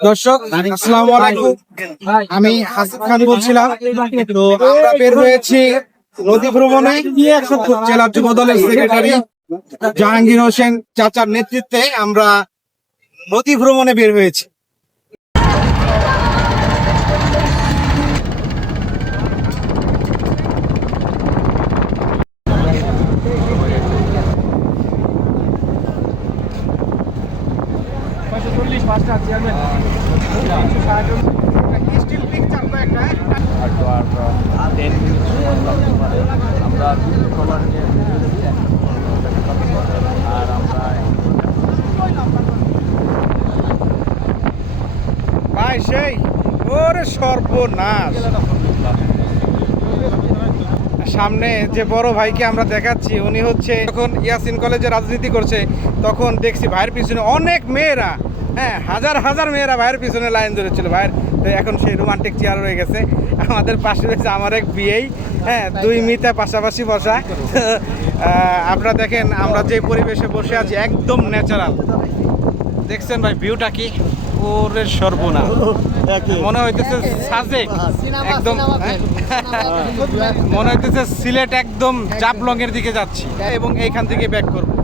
দর্শক আসসালামু আলাইকুম, আমি হাসিব খান বলছিলাম। তো আমরা বের হয়েছি নদী ভ্রমণে। জেলা যুব দলের সেক্রেটারি জাহাঙ্গীর হোসেন চাচার নেতৃত্বে আমরা নদী ভ্রমণে বের হয়েছি। ভাই সেই ওরে সর্বনাশ, সামনে যে বড় ভাইকে আমরা দেখাচ্ছি উনি হচ্ছে যখন ইয়াসিন কলেজে রাজনীতি করছে তখন দেখছি ভাইয়ের পিছনে অনেক মেয়েরা, হ্যাঁ হাজার হাজার মেয়েরা ভাইয়ের পিছনে লাইন ধরেছিল ভাইয়ের। তো এখন সেই রোমান্টিক চেয়ার হয়ে গেছে। আমাদের পাশে রয়েছে আমার এক বিয়েই, হ্যাঁ দুই মিতা পাশাপাশি বসা। আপনারা দেখেন আমরা যে পরিবেশে বসে আছি একদম ন্যাচারাল। দেখছেন ভাই ভিউটা কি, ওরে সর্বনাশ, মনে হইতেছে সাজেক একদম, মনে হইতেছে সিলেট একদম জাফলং এর দিকে যাচ্ছি এবং এইখান থেকে ব্যাক করবো।